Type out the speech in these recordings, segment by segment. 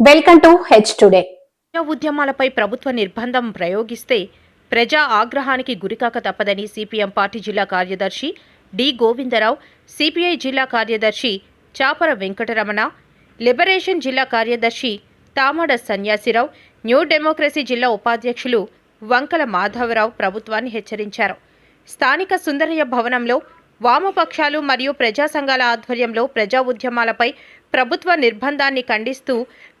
Welcome to H today. ఉద్యమాలపై ప్రభుత్వ నిర్బంధం ప్రయోగిస్తే ప్రజా ఆగ్రహానికి గురికాక తప్పదని సిపిఎం పార్టీ జిల్లా కార్యదర్శి డి గోవిందరావు, సిపిఐ జిల్లా కార్యదర్శి చాపర వెంకటరమణ, లిబరేషన్ జిల్లా కార్యదర్శి తామడ సన్యాసిరావు, న్యూ డెమోక్రసీ జిల్లా ఉపాధ్యక్షులు వంకల మాధవరావు ప్రభుత్వాన్ని హెచ్చరించారు. స్థానిక సుందరయ్య భవనంలో వామపక్షాలు మరియు ప్రజా సంఘాల ఆధ్వర్యంలో ప్రజా ఉద్యమాలపై ప్రభుత్వ నిర్బంధాన్ని ఖండిస్తూ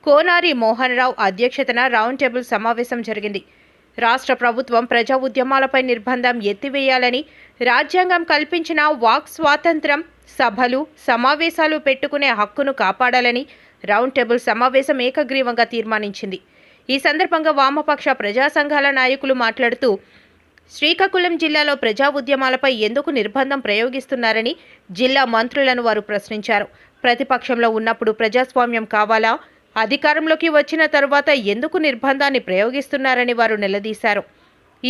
కోనారి మోహన్ రావు అధ్యక్షతన రౌండ్ టేబుల్ సమావేశం జరిగింది. రాష్ట్ర ప్రభుత్వం ప్రజా ఉద్యమాలపై నిర్బంధం ఎత్తివేయాలని, రాజ్యాంగం కల్పించిన వాక్ స్వాతంత్రం, సభలు, సమావేశాలు పెట్టుకునే హక్కును కాపాడాలని రౌండ్ టేబుల్ సమావేశం ఏకగ్రీవంగా తీర్మానించింది. ఈ సందర్భంగా వామపక్ష ప్రజా సంఘాల నాయకులు మాట్లాడుతూ శ్రీకాకుళం జిల్లాలో ప్రజా ఉద్యమాలపై ఎందుకు నిర్బంధం ప్రయోగిస్తున్నారని జిల్లా మంత్రులను వారు ప్రశ్నించారు. ప్రతిపక్షంలో ఉన్నప్పుడు ప్రజాస్వామ్యం కావాలా, అధికారంలోకి వచ్చిన తరువాత ఎందుకు నిర్బంధాన్ని ప్రయోగిస్తున్నారని వారు నిలదీశారు.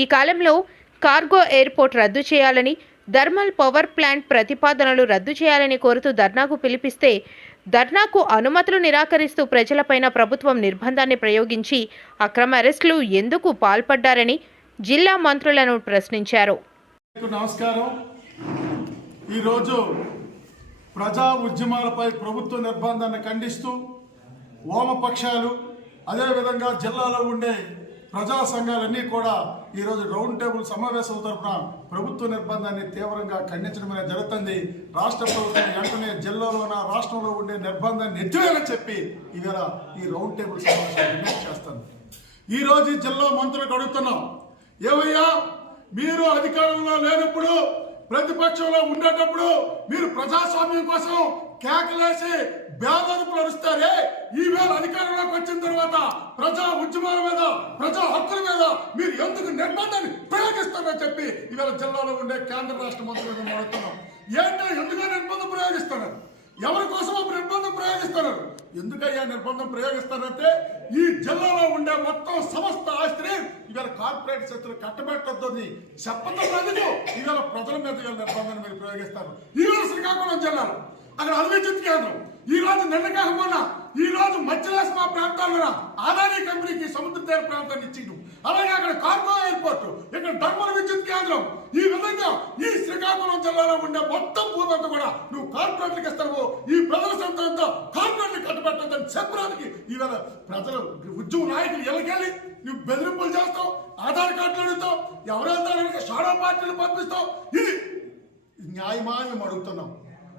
ఈ కాలంలో కార్గో ఎయిర్పోర్ట్ రద్దు చేయాలని, థర్మల్ పవర్ ప్లాంట్ ప్రతిపాదనలు రద్దు చేయాలని కోరుతూ ధర్నాకు పిలిపిస్తే ధర్నాకు అనుమతులు నిరాకరిస్తూ ప్రజలపైన ప్రభుత్వం నిర్బంధాన్ని ప్రయోగించి అక్రమ అరెస్టులు ఎందుకు పాల్పడ్డారని జిల్లా మంత్రులను ప్రశ్నించారు. నమస్కారం. ఈరోజు ప్రజా ఉద్యమాలపై ప్రభుత్వ నిర్బంధాన్ని ఖండిస్తూ వామపక్షాలు, అదేవిధంగా జిల్లాలో ఉండే ప్రజా సంఘాలన్నీ కూడా ఈరోజు రౌండ్ టేబుల్ సమావేశం తరఫున ప్రభుత్వ నిర్బంధాన్ని తీవ్రంగా ఖండించడం అనేది జరుగుతుంది. రాష్ట్ర ప్రభుత్వం వెంటనే జిల్లాలోన రాష్ట్రంలో ఉండే నిర్బంధాన్ని ఎత్తివేయాలని చెప్పి ఇవాళ ఈ రౌండ్ టేబుల్ సమావేశం డిమాండ్ చేస్తాను. ఈరోజు ఈ జిల్లా మంత్రులకు అడుగుతున్నాం, ఏమయ్యా మీరు అధికారంలో లేనప్పుడు, ప్రతిపక్షంలో ఉండేటప్పుడు మీరు ప్రజాస్వామ్యం కోసం కేకలేసి బేదరుపులు అరుస్తారే, ఈవేళ అధికారంలోకి వచ్చిన తర్వాత ప్రజా ఉద్యమాల మీద, ప్రజా హక్కుల మీద మీరు ఎందుకు నిర్బంధాన్ని ప్రయోగిస్తారని చెప్పి ఇవాళ జిల్లాలో ఉండే కేంద్ర రాష్ట్ర మంత్రులను అడుగుతున్నాం. ఏంటో ఎందుకు నిర్బంధం ప్రయోగిస్తున్నారు? ఎవరి కోసం నిర్బంధం ప్రయోగిస్తున్నారు? ఎందుకయ్యా నిర్బంధం ప్రయోగిస్తారంటే ఈ జిల్లాలో ఉండే మొత్తం సమస్త ఆస్తిని ఇవాళ కార్పొరేట్ శక్తులు కట్టబెట్టద్దని చెప్పదు. ఇవాళ ప్రజల మీద ఇవాళ నిర్బంధాన్ని మీరు ప్రయోగిస్తారు. ఈరోజు శ్రీకాకుళం జిల్లాలో అక్కడ అణు విద్యుత్ కేంద్రం, ఈ రోజు నిన్న కాకపోయినా ఈ రోజు మధ్యరాశ్మా ప్రాంతాల్లో ఆదాని కంపెనీకి సముద్ర తీర ప్రాంతాన్ని ఇచ్చిండు. అలాగే అక్కడ కార్గో ఎయిర్పోర్ట్, ఇక్కడ థర్మల్ విద్యుత్ కేంద్రం, ఈ విధంగా ఈ శ్రీకాకుళం జిల్లాలో ఉండే మొత్తం భూమి అంతా కూడా నువ్వు కార్పొరేట్లకు ఇస్తావు. ఈ ప్రజల సంతంతో కార్పొరేట్లు కట్టబెట్టదని చెప్పడానికి ఈవేళ ప్రజలు ఉద్యమ నాయకులు ఎలాగెళ్ళి నువ్వు బెదిరింపులు చేస్తావు, ఆధార్ కార్డులు అడుగుతావు, ఎవరైతే షాడో పార్టీలు పంపిస్తావు. ఇది న్యాయమా అని అడుగుతున్నాం.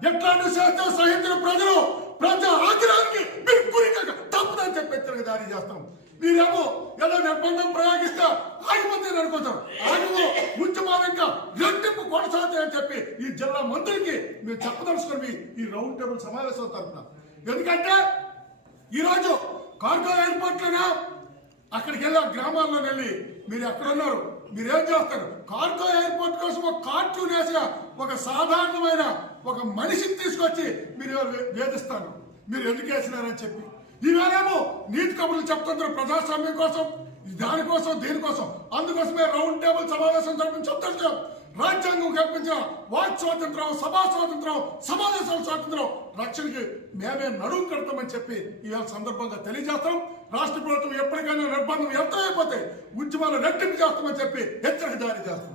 ఎట్లాంటి శాస్త్రం సహించిన ప్రజలు ప్రజా ఆగ్రహానికి మీరు గురిగా తప్పదని చెప్పి హెచ్చరిక జారీ చేస్తాం. మీరేమో ఏదో నిర్బంధం ప్రయోగిస్తే ఆగిపోతుంది అనుకుంటాం. ఆగిపో ఉద్యమాలంగా రెట్టింపు కొనసాగుతాయని చెప్పి ఈ జిల్లా మంత్రికి మీరు చెప్పదలుచుకొని ఈ రౌండ్ టేబుల్ సమావేశం తరఫున. ఎందుకంటే ఈరోజు కార్గో ఎయిర్పోర్ట్లోనే అక్కడికి వెళ్ళి గ్రామాల్లో వెళ్ళి మీరు ఎక్కడున్నారు, మీరేం చేస్తారు? కార్గో ఎయిర్పోర్ట్ కోసం ఒక కార్టూన్ వేసి ఒక సాధారణమైన ఒక మనిషిని తీసుకొచ్చి మీరు వేధిస్తారు. మీరు ఎందుకు వేసినారని చెప్పి ఈవేళేమో నీతి కబుర్లు చెప్తున్నారు ప్రజాస్వామ్యం కోసం, దానికోసం, దీనికోసం. అందుకోసమే రౌండ్ టేబుల్ సమావేశం జరిపి చెప్తారు. రాజ్యాంగం కల్పించిన వాక్ స్వాతంత్రం, సభా స్వాతంత్రం, సమావేశాల స్వాతంత్రం రక్షణకి మేమే నడుము కడతామని చెప్పి ఇవాళ సందర్భంగా తెలియజేస్తాం. రాష్ట్ర ప్రభుత్వం ఎప్పటికైనా నిర్బంధం ఎంత అయిపోతే ఉద్యమాలు రెట్టింపు చేస్తామని చెప్పి హెచ్చరిక జారీ చేస్తాం.